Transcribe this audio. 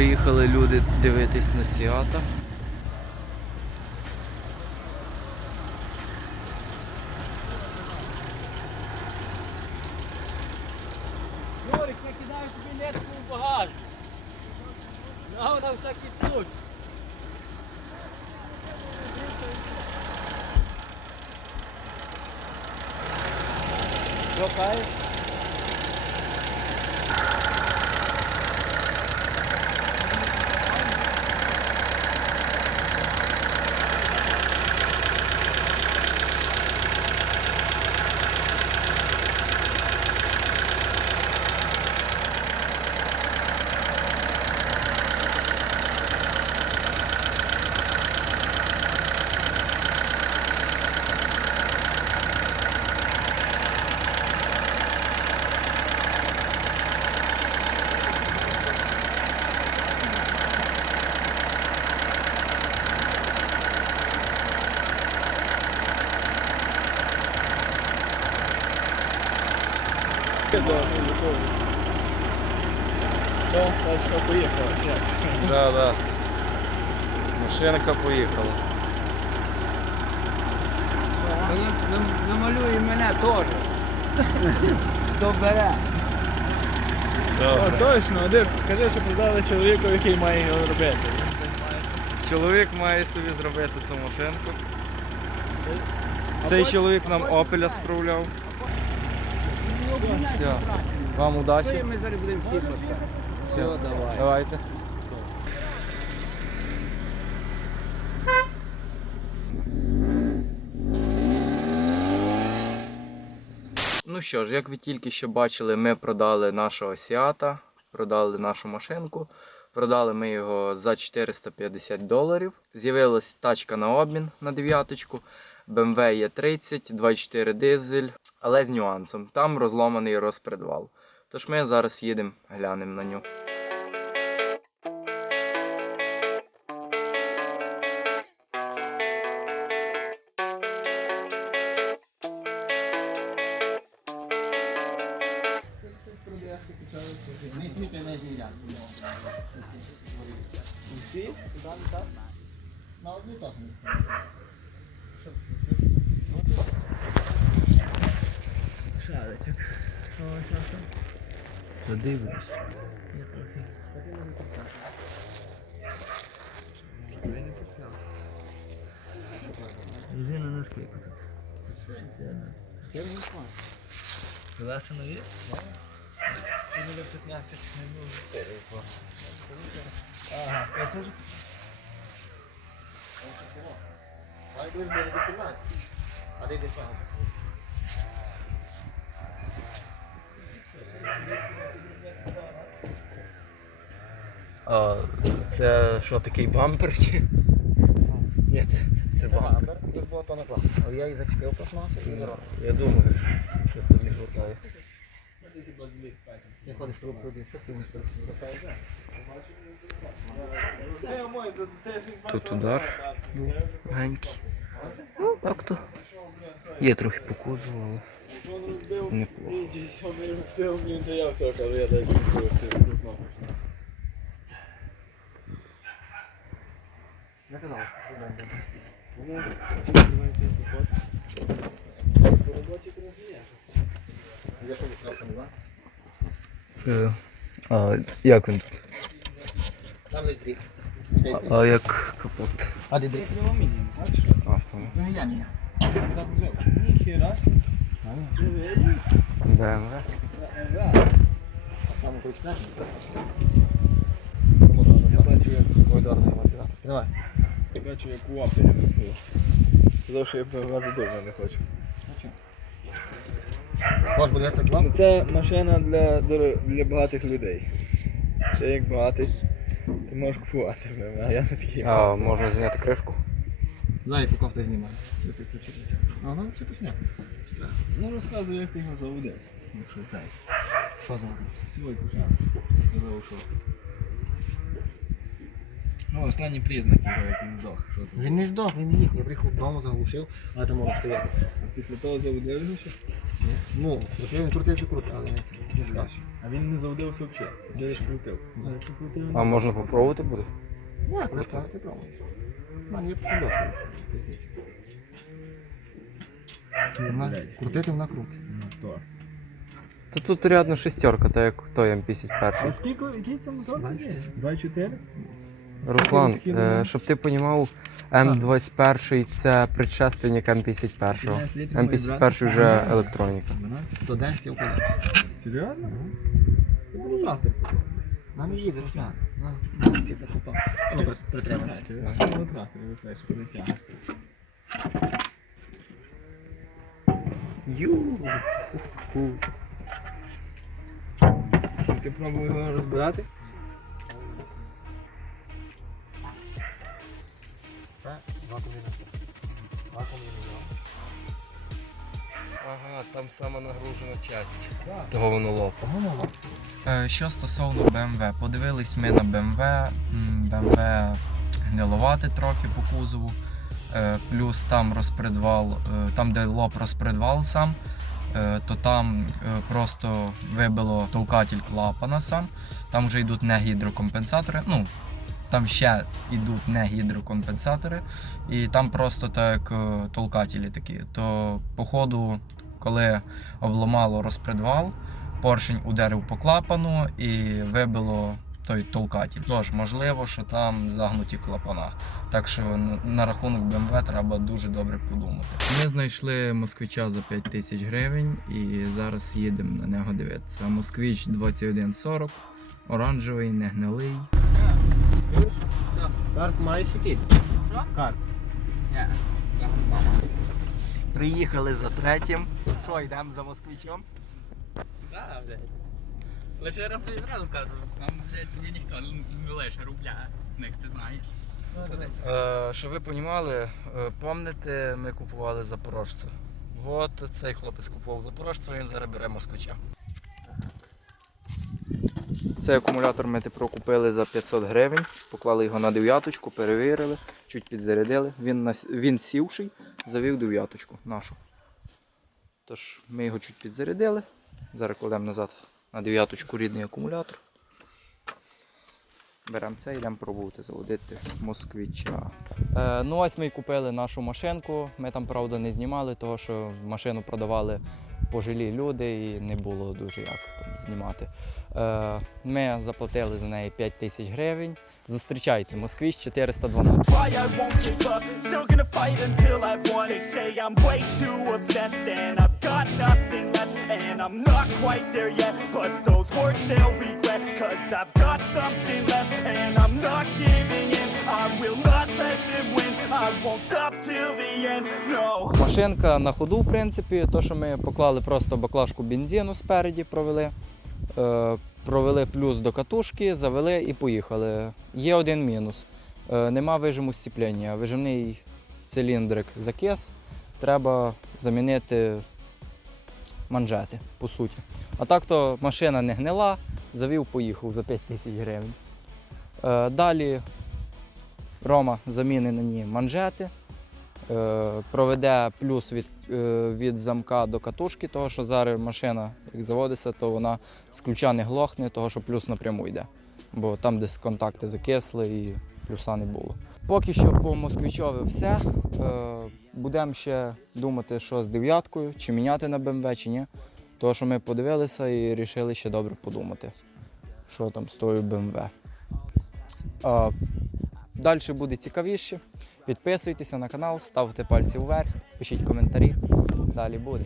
Приїхали люди дивитись на Сіата. Жорик, я кидаю тобі летку в багажник. На, на всякий случай. Що Все, тачка поїхала, чи як? Да, да. Машинка поїхала. Намалюй мене теж. Хто бере? О, точно, один, кажи, що продали чоловіку, який має його робити. Чоловік має собі зробити цю машинку. Цей чоловік нам опеля справляв. Все. Вам удачі. Ми зараз будемо всі Все, давай. Давайте. Ну що ж, як ви тільки що бачили, ми продали нашого Сіата, продали нашу машинку. Продали ми його за 450 доларів. З'явилась тачка на обмін на дев'яточку. BMW E30, 2.4 дизель, але з нюансом. Там розломаний розпредвал. Тож ми зараз їдемо, глянемо на нього. Усі? На одну так не Подивлюсь. Резина на скільки тут? 14. Колеса нові? Чи буде 15 минут 4 Ага, я теж. Але коли 18, а де 18? А, це що такий бампер чи? Ні, це, це Це бампер. тут було то не. Але я її зачепив пластмасу і не робив. Я думаю, що собі хватає. Ти ходиш в руку, що ти не? Тут удар був легенький. Ну, так то. Є трохи покузу, але неплохо. Я що відкрасив, так? Е, А як він тут? Там десь дріб. А як капот? А де дріб? А, Ну я, не я. Ніхіра. BMW. Саме кручне. Я бачу, як Ударний амортизатор. Давай. Бачу, як у опері. Сказав, що я вас задовго не хочу. Хоч буде це два? Ну, Це машина для, дор- для багатих людей. Ще як багатий, ти можеш купувати, блин, а я не такий. А можна зняти кришку? Зараз поки хто знімає. Це підключитися. А, ну, чи то сняв. Ну розказуй, як ти його заводив. Якщо цей. Що за? Сьогодні почав. Казав, що. Ну, останні признаки його, як він здох. Що там? Він не здох, він їхав. Я приїхав додому, заглушив, але там воно стояти. А після того заводив його ще? Ну, крутив, він крутив, і крутив, але не не скаче. А він не заводився взагалі. Де ж крутив? Зараз крутив. А можна попробувати буде? Не, коли скажеш, ти пробуєш. У мене є дошка, якщо пиздиться. Вона крутити, вона крутить. Мотор. Та тут рядно шестерка, так як той М51. скільки, який це мотор? Бачите? 2,4? Руслан, е, щоб ти розумів, М21 це предшественник М51. М51 вже електроніка. 12. То десь я впаду. Серйозно? Трактор. На не їде, Руслан. На, на, ти так. Ну, притримайся. Це було трактор, оце щось не тягне. Ю. Ти пробував його розбирати? Вакуумний насос. Вакуумний. Ага, там сама нагружена часть. Того воно мало. Е, Що стосовно BMW, подивились ми на BMW. BMW гнилувати трохи по кузову. Е, Плюс там розпредвал, е, там де лоб розпредвал сам, то там просто вибило толкатель клапана сам. Там вже йдуть не гідрокомпенсатори. Ну, там ще йдуть не гідрокомпенсатори, і там просто так е, толкателі такі. То по ходу, коли обламало розпредвал, поршень ударив по клапану і вибило той толкатель. Тож, можливо, що там загнуті клапана. Так що на- рахунок BMW треба дуже добре подумати. Ми знайшли москвича за 5 тисяч гривень і зараз їдемо на нього дивитися. Москвич 2140, оранжевий, не гнилий. Карт маєш якийсь? Що? Карт. Приїхали за третім. Що, йдемо за москвичом? Так, блядь. Лише раз тобі зразу кажу, нам, блядь, тобі ніхто не лише рубля з них, ти знаєш. Е, щоб ви розуміли, е, помните, ми купували запорожця. От цей хлопець купував запорожця, він зараз бере москвича. Цей акумулятор ми тепер купили за 500 гривень, поклали його на дев'яточку, перевірили, чуть підзарядили. Він, нас- він сівший, завів дев'яточку нашу. Тож ми його чуть підзарядили. Зараз кладемо назад на дев'яточку рідний акумулятор. Беремо це і йдемо пробувати заводити москвича. Е, ну ось ми купили нашу машинку. Ми там, правда, не знімали, тому що машину продавали пожилі люди і не було дуже як там знімати. Е, ми заплатили за неї 5 тисяч гривень. Зустрічайте, москвич 412. why I won't give up. Still gonna fight until I've won. They say I'm way too obsessed and I've got nothing left. And I'm not quite there yet, but those words they'll regret. Cause I've. Машинка на ходу, в принципі, то, що ми поклали просто баклажку бензину спереді, провели. Е, провели плюс до катушки, завели і поїхали. Є один мінус. Е, нема вижиму сцеплення. Вижимний циліндрик закис. Треба замінити манжети, по суті. А так то машина не гнила, завів, поїхав за 5 тисяч гривень. Е, далі Рома замінить на ній манжети. Е, проведе плюс від, е, від замка до катушки, того що зараз машина, як заводиться, то вона з ключа не глохне, того що плюс напряму йде. Бо там десь контакти закисли і плюса не було. Поки що по москвичові все. Е, Будемо ще думати, що з дев'яткою, чи міняти на БМВ, чи ні. Того, що ми подивилися і вирішили ще добре подумати, що там з тою БМВ. Далі буде цікавіше. Підписуйтеся на канал, ставте пальці вверх, пишіть коментарі. Далі буде.